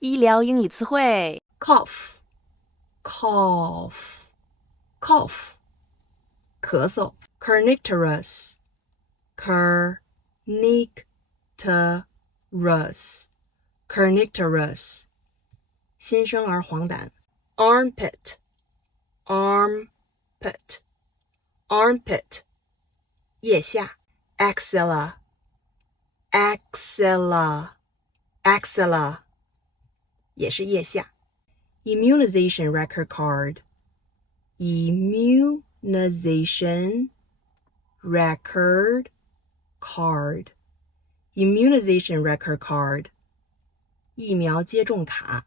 医疗英语词汇 cough, cough, cough, 咳嗽 carnivorous, carnivorous, carnivorous, 新生儿黄疸 armpit, armpit, armpit, 腋下 axilla, axilla, axilla, 也是腋下 immunization record card, immunization record card, immunization record card, 疫苗接种卡